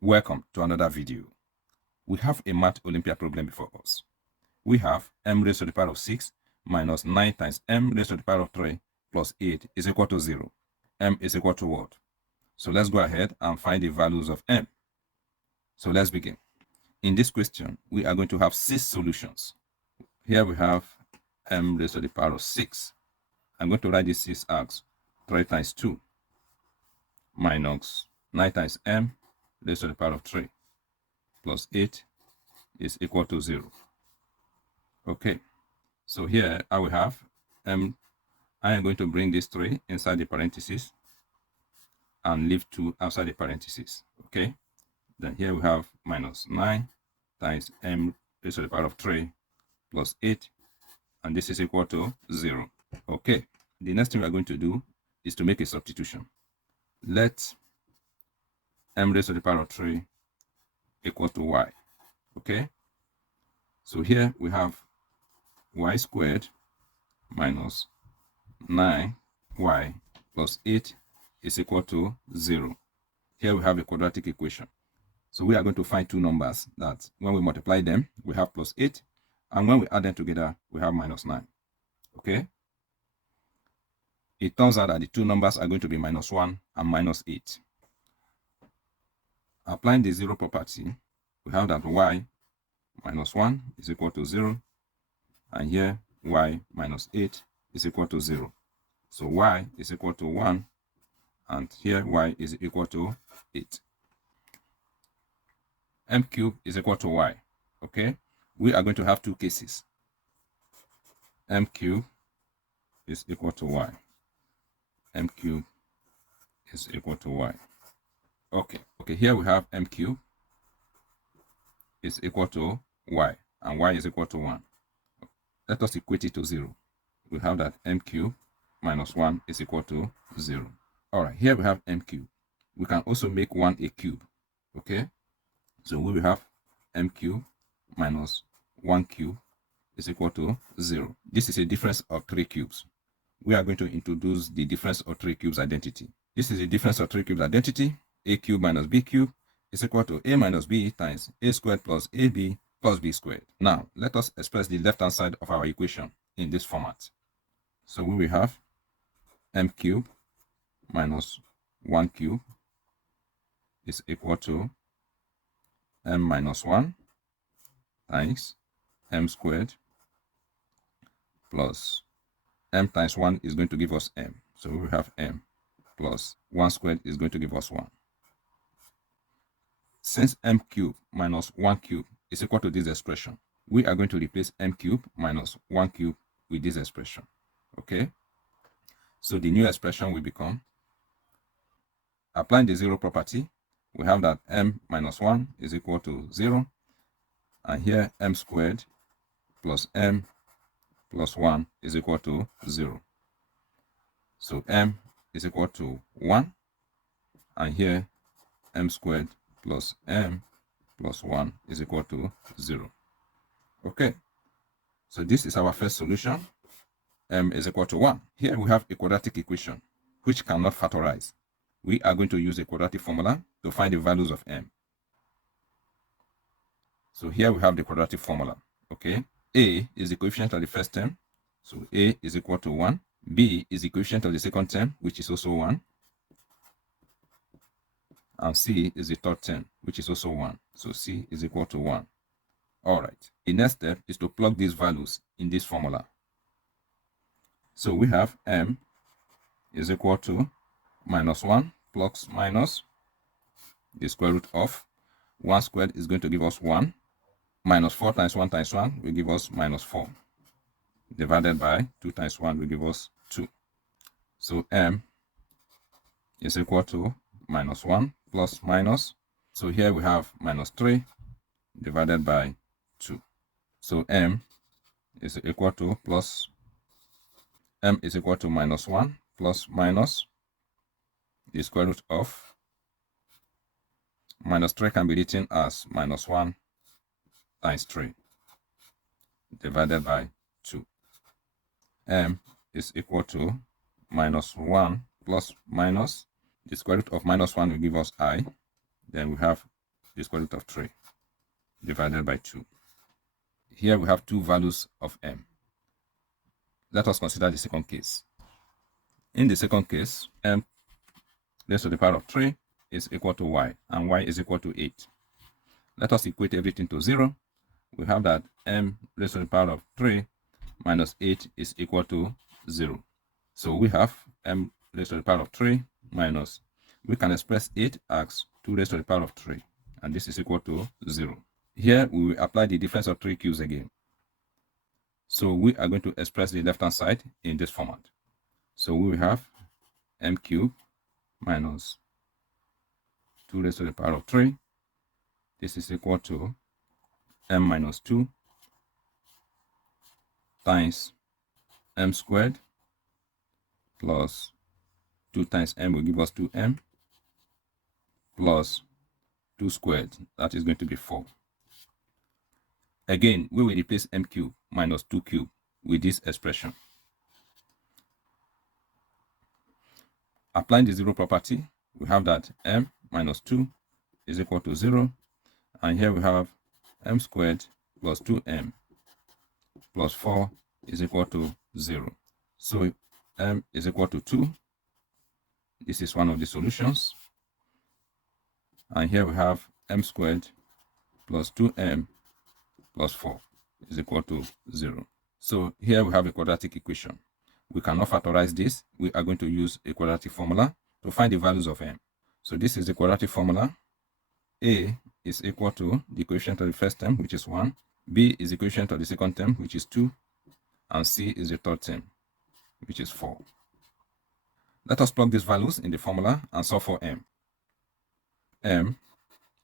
Welcome to another video. We have a math Olympiad problem before us. We have m raised to the power of 6 minus 9 times m raised to the power of 3 plus 8 is equal to 0. M is equal to what? So let's go ahead and find the values of m. So let's begin. In this question, we are going to have 6 solutions. Here we have m raised to the power of 6. I'm going to write this 6 as 3 times 2 minus 9 times m raised to the power of 3 plus 8 is equal to 0. Okay, so here I will have I am going to bring this 3 inside the parentheses and leave 2 outside the parentheses. Okay, then here we have minus 9 times m raised to the power of 3 plus 8, and this is equal to 0. Okay, the next thing we are going to do is to make a substitution. Let m raised to the power of 3 equal to y. Okay, so here we have y squared minus 9y plus 8 is equal to 0. Here we have a quadratic equation. So we are going to find two numbers that when we multiply them, we have plus 8, and when we add them together, we have minus 9. Okay, it turns out that the two numbers are going to be minus 1 and minus 8. Applying the 0 property, we have that y minus 1 is equal to 0, and here y minus 8 is equal to 0. So y is equal to 1, and here y is equal to 8. M cubed is equal to y. Okay, we are going to have two cases. M cubed is equal to y. M cubed is equal to y. Okay, here we have m cubed is equal to y, and y is equal to 1. Let us equate it to 0. We have that m cubed minus 1 is equal to 0. All right, here we have m cubed. We can also make 1 a cube. Okay, so we will have m cubed minus 1 cube is equal to 0. This is a difference of 3 cubes. We are going to introduce the difference of 3 cubes identity. This is a difference of 3 cubes identity. A cubed minus b cubed is equal to a minus b times a squared plus ab plus b squared. Now, let us express the left-hand side of our equation in this format. So we will have m cubed minus 1 cube is equal to m minus 1 times m squared plus m times 1 is going to give us m. So we will have m plus 1 squared is going to give us 1. Since m cubed minus 1 cube is equal to this expression, we are going to replace m cubed minus 1 cube with this expression. Okay, so the new expression will become, applying the 0 property, we have that m minus 1 is equal to 0, and here m squared plus m plus 1 is equal to 0. So m is equal to 1, and here m squared plus m plus 1 is equal to 0. Okay, so this is our first solution. M is equal to 1. Here we have a quadratic equation which cannot factorize. We are going to use a quadratic formula to find the values of m. So here we have the quadratic formula. Okay, a is the coefficient of the first term, so a is equal to 1. B is the coefficient of the second term, which is also 1. And c is the third term, which is also 1. So c is equal to 1. All right. The next step is to plug these values in this formula. So we have m is equal to minus 1 plus minus the square root of 1 squared is going to give us 1. Minus 4 times 1 times 1 will give us minus 4. Divided by 2 times 1 will give us 2. So m is equal to minus 1 plus minus. So here we have minus 3 divided by 2. So m is equal to minus 1 plus minus the square root of minus 3 can be written as minus 1 times 3 divided by 2. M is equal to minus 1 plus minus the square root of minus 1 will give us I. Then we have the square root of 3 divided by 2. Here we have two values of m. Let us consider the second case. In the second case, m raised to the power of 3 is equal to y, and y is equal to 8. Let us equate everything to 0. We have that m raised to the power of 3 minus 8 is equal to 0. So we have m raised to the power of 3 minus, we can express 8 as 2 raised to the power of 3, and this is equal to 0. Here we will apply the difference of 3 cubes again. So we are going to express the left hand side in this format. So we will have m cubed minus 2 raised to the power of 3. This is equal to m minus 2 times m squared plus 2 times m will give us 2m plus 2 squared, that is going to be 4. Again, we will replace m cubed minus 2 cubed with this expression. Applying the 0 property, we have that m minus 2 is equal to 0, and here we have m squared plus 2m plus 4 is equal to 0. So m is equal to 2. This is one of the solutions. And here we have m squared plus 2m plus 4 is equal to 0. So here we have a quadratic equation. We cannot factorize this. We are going to use a quadratic formula to find the values of m. So this is the quadratic formula. A is equal to the coefficient of the first term, which is 1. B is the coefficient of the second term, which is 2. And C is the third term, which is 4. Let us plug these values in the formula and solve for m. M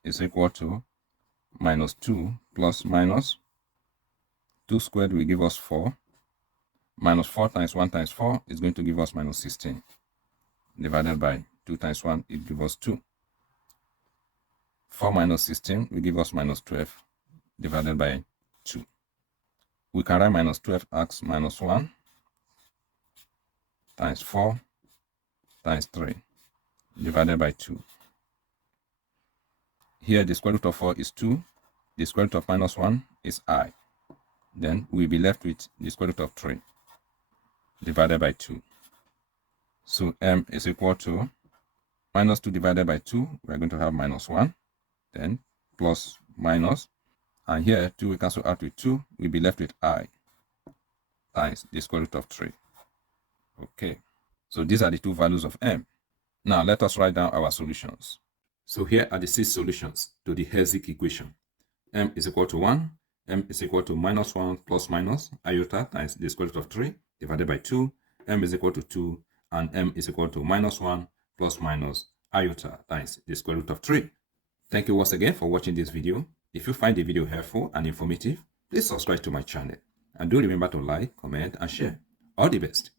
is equal to minus 2 plus minus 2 squared will give us 4. Minus 4 times 1 times 4 is going to give us minus 16. Divided by 2 times 1, it gives us 2. 4 minus 16 will give us minus 12 divided by 2. We can write minus 12 as minus 1 times 4 times 3 divided by 2. Here the square root of 4 is 2. The square root of minus 1 is I. Then we'll be left with the square root of 3 divided by 2. So m is equal to minus 2 divided by 2. We're going to have minus 1. Then plus minus. And here 2 will cancel out with 2. We'll be left with I times the square root of 3. Okay. So these are the two values of m. Now let us write down our solutions. So here are the 6 solutions to the Hessick equation. M is equal to 1. M is equal to minus 1 plus minus iota times the square root of 3 divided by 2. M is equal to 2. And m is equal to minus 1 plus minus iota times the square root of 3. Thank you once again for watching this video. If you find the video helpful and informative, please subscribe to my channel. And do remember to like, comment, and share. All the best.